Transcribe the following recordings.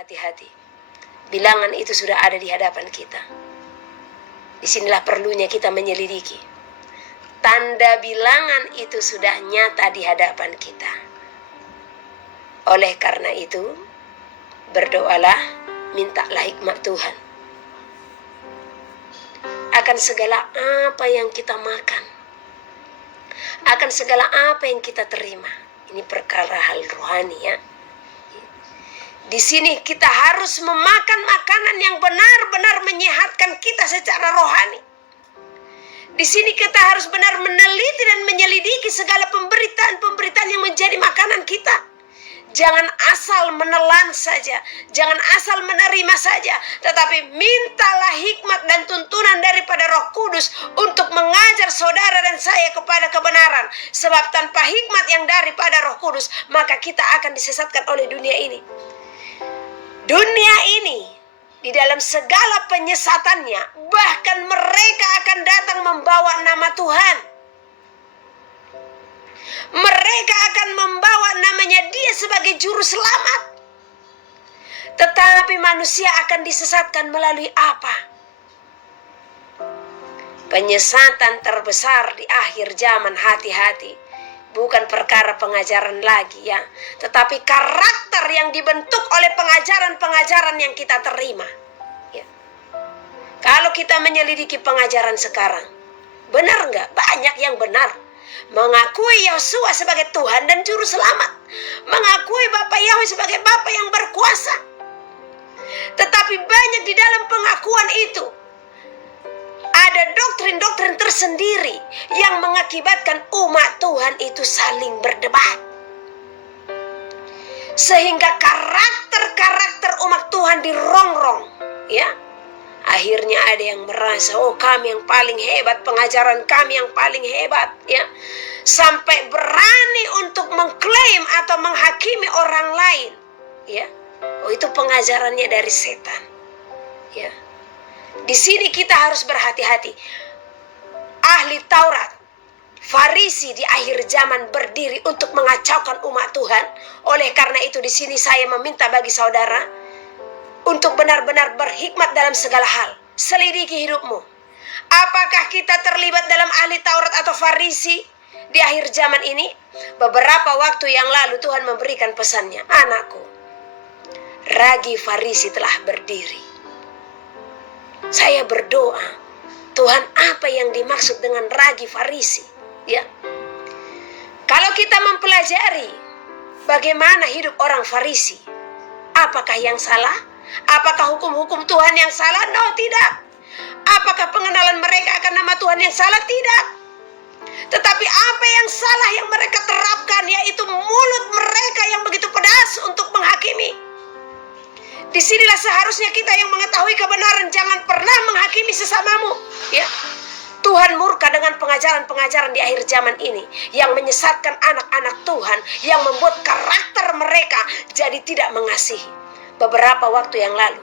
berhati-hati. Bilangan itu sudah ada di hadapan kita. Disinilah perlunya kita menyelidiki. Tanda bilangan itu sudah nyata di hadapan kita. Oleh karena itu, berdoalah, mintalah hikmat Tuhan akan segala apa yang kita makan, akan segala apa yang kita terima. Ini perkara hal rohani ya. Di sini kita harus memakan makanan yang benar-benar menyehatkan kita secara rohani. Di sini kita harus benar meneliti dan menyelidiki segala pemberitaan-pemberitaan yang menjadi makanan kita. Jangan asal menelan saja, jangan asal menerima saja, tetapi mintalah hikmat dan tuntunan daripada Roh Kudus untuk mengajar saudara dan saya kepada kebenaran. Sebab tanpa hikmat yang daripada Roh Kudus, maka kita akan disesatkan oleh dunia ini. Dunia ini, di dalam segala penyesatannya, bahkan mereka akan datang membawa nama Tuhan. Mereka akan membawa namanya Dia sebagai juru selamat. Tetapi manusia akan disesatkan melalui apa? Penyesatan terbesar di akhir zaman, hati-hati. Bukan perkara pengajaran lagi ya, tetapi karakter yang dibentuk oleh pengajaran-pengajaran yang kita terima ya. Kalau kita menyelidiki pengajaran sekarang, benar nggak? Banyak yang benar. Mengakui Yosua sebagai Tuhan dan Juru Selamat, mengakui Bapak Yahweh sebagai Bapak yang berkuasa. Tetapi banyak di dalam pengakuan itu ada doktrin-doktrin tersendiri yang mengakibatkan umat Tuhan itu saling berdebat. Sehingga karakter-karakter umat Tuhan dirongrong ya. Akhirnya ada yang merasa, oh kami yang paling hebat, pengajaran kami yang paling hebat ya. Sampai berani untuk mengklaim atau menghakimi orang lain ya. Oh itu pengajarannya dari setan ya. Di sini kita harus berhati-hati. Ahli Taurat, Farisi di akhir zaman berdiri untuk mengacaukan umat Tuhan. Oleh karena itu di sini saya meminta bagi saudara untuk benar-benar berhikmat dalam segala hal. Selidiki hidupmu. Apakah kita terlibat dalam ahli Taurat atau Farisi di akhir zaman ini? Beberapa waktu yang lalu Tuhan memberikan pesannya, anakku, ragi Farisi telah berdiri. Saya berdoa, Tuhan apa yang dimaksud dengan ragi Farisi? Ya. Kalau kita mempelajari bagaimana hidup orang Farisi, apakah yang salah? Apakah hukum-hukum Tuhan yang salah? No, tidak. Apakah pengenalan mereka akan nama Tuhan yang salah? Tidak. Tetapi apa yang salah yang mereka terapkan, yaitu mulut mereka yang begitu pedas untuk menghakimi. Disinilah seharusnya kita yang mengetahui kebenaran, jangan pernah menghakimi sesamamu. Ya, Tuhan murka dengan pengajaran-pengajaran di akhir zaman ini yang menyesatkan anak-anak Tuhan, yang membuat karakter mereka jadi tidak mengasihi. Beberapa waktu yang lalu,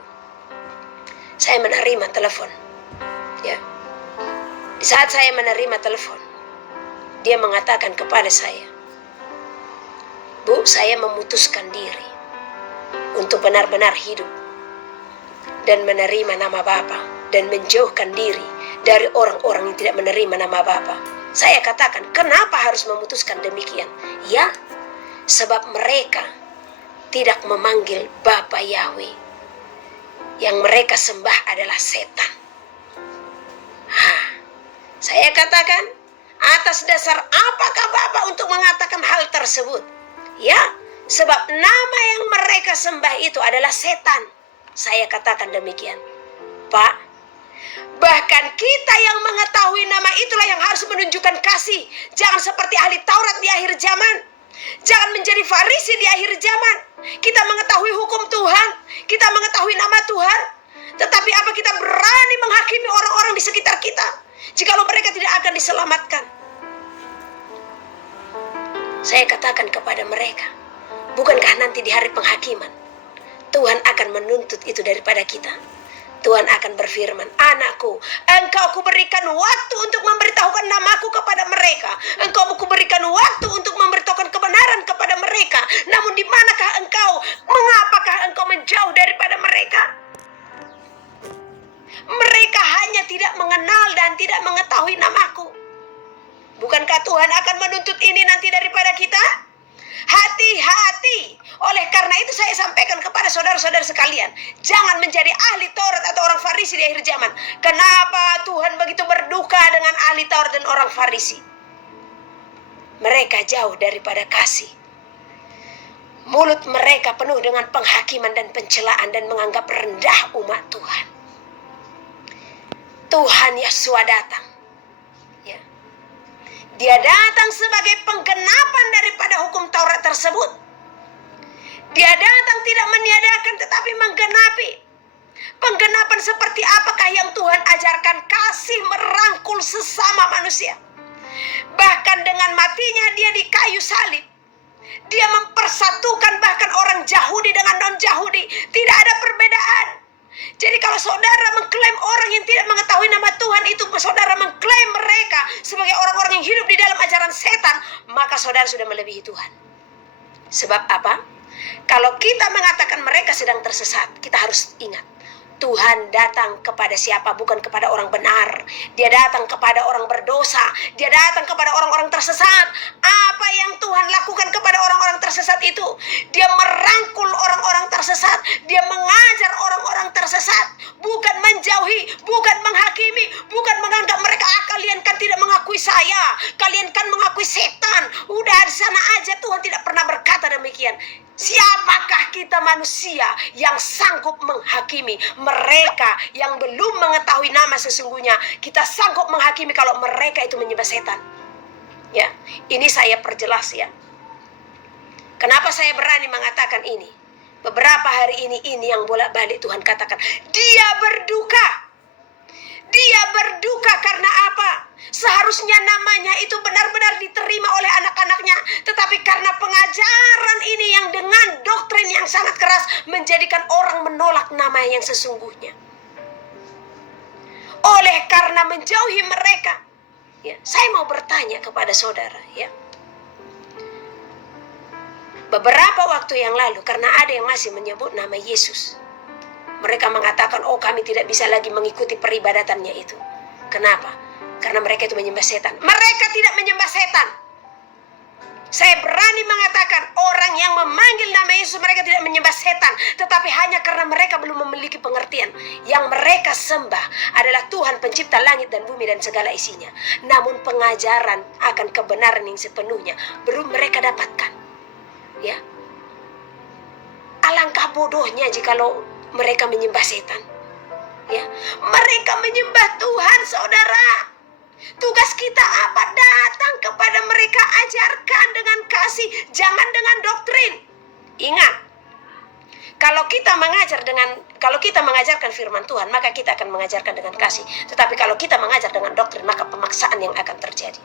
saya menerima telepon. Ya, di saat saya menerima telepon, dia mengatakan kepada saya, Bu, saya memutuskan diri untuk benar-benar hidup dan menerima nama Bapa dan menjauhkan diri dari orang-orang yang tidak menerima nama Bapa. Saya katakan, kenapa harus memutuskan demikian? Ya, sebab mereka tidak memanggil Bapa Yahweh. Yang mereka sembah adalah setan. Saya katakan, atas dasar apakah Bapa untuk mengatakan hal tersebut? Ya, sebab nama yang mereka sembah itu adalah setan. Saya katakan demikian. Pak, bahkan kita yang mengetahui nama itulah yang harus menunjukkan kasih. Jangan seperti ahli Taurat di akhir zaman. Jangan menjadi Farisi di akhir zaman. Kita mengetahui hukum Tuhan, kita mengetahui nama Tuhan, tetapi apa kita berani menghakimi orang-orang di sekitar kita jikalau mereka tidak akan diselamatkan? Saya katakan kepada mereka, bukankah nanti di hari penghakiman Tuhan akan menuntut itu daripada kita? Tuhan akan berfirman, anakku, engkau kuberikan waktu untuk memberitahukan namaku kepada mereka. Engkau kuberikan waktu untuk memberitahukan kebenaran kepada mereka. Namun di manakah engkau? Mengapakah engkau menjauh dari menuntut ini nanti daripada kita? Hati-hati. Oleh karena itu saya sampaikan kepada saudara-saudara sekalian, jangan menjadi ahli Taurat atau orang Farisi di akhir zaman. Kenapa Tuhan begitu berduka dengan ahli Taurat dan orang Farisi? Mereka jauh daripada kasih. Mulut mereka penuh dengan penghakiman dan pencelaan dan menganggap rendah umat Tuhan. Tuhan Yesus datang. Ya. Dia datang sebagai penggenapan daripada hukum Taurat tersebut. Dia datang tidak meniadakan tetapi menggenapi. Penggenapan seperti apakah yang Tuhan ajarkan? Kasih merangkul sesama manusia. Bahkan dengan matinya dia di kayu salib, dia mempersatukan bahkan orang Yahudi dengan non-Yahudi. Tidak ada perbedaan. Jadi kalau saudara mengklaim orang yang tidak mengetahui nama Tuhan itu, saudara mengklaim mereka sebagai orang-orang yang hidup di dalam ajaran setan, maka saudara sudah melebihi Tuhan. Sebab apa? Kalau kita mengatakan mereka sedang tersesat, kita harus ingat, Tuhan datang kepada siapa? Bukan kepada orang benar. Dia datang kepada orang berdosa. Dia datang kepada orang-orang tersesat. Apa yang Tuhan lakukan kepada orang-orang tersesat itu? Dia merangkul orang-orang tersesat. Dia mengajar orang-orang tersesat. Bukan menjauhi, bukan menghakimi, bukan menganggap mereka, kalian kan tidak mengakui saya, kalian kan mengakui setan. Udah di sana aja. Tuhan tidak pernah berkata demikian. Siapakah kita manusia yang sanggup menghakimi mereka yang belum mengetahui nama sesungguhnya? Kita sanggup menghakimi kalau mereka itu menyembah setan. Ya, ini saya perjelas ya. Kenapa saya berani mengatakan ini? Beberapa hari ini yang bolak-balik Tuhan katakan, dia berduka. Dia berduka karena apa? Seharusnya namanya itu benar-benar diterima oleh anak-anaknya. Tetapi karena pengajaran ini yang dengan doktrin yang sangat keras, menjadikan orang menolak nama yang sesungguhnya. Oleh karena menjauhi mereka, ya, saya mau bertanya kepada saudara, ya. Beberapa waktu yang lalu, karena ada yang masih menyebut nama Yesus, mereka mengatakan, oh kami tidak bisa lagi mengikuti peribadatannya itu. Kenapa? Karena mereka itu menyembah setan. Mereka tidak menyembah setan. Saya berani mengatakan, orang yang memanggil nama Yesus, mereka tidak menyembah setan. Tetapi hanya karena mereka belum memiliki pengertian. Yang mereka sembah adalah Tuhan pencipta langit dan bumi dan segala isinya. Namun pengajaran akan kebenaran yang sepenuhnya belum mereka dapatkan. Ya, alangkah bodohnya jikalau mereka menyembah setan. Ya, mereka menyembah Tuhan, saudara. Tugas kita apa? Datang kepada mereka, ajarkan dengan kasih, jangan dengan doktrin. Ingat, kalau kita mengajarkan firman Tuhan, maka kita akan mengajarkan dengan kasih. Tetapi kalau kita mengajar dengan doktrin, maka pemaksaan yang akan terjadi.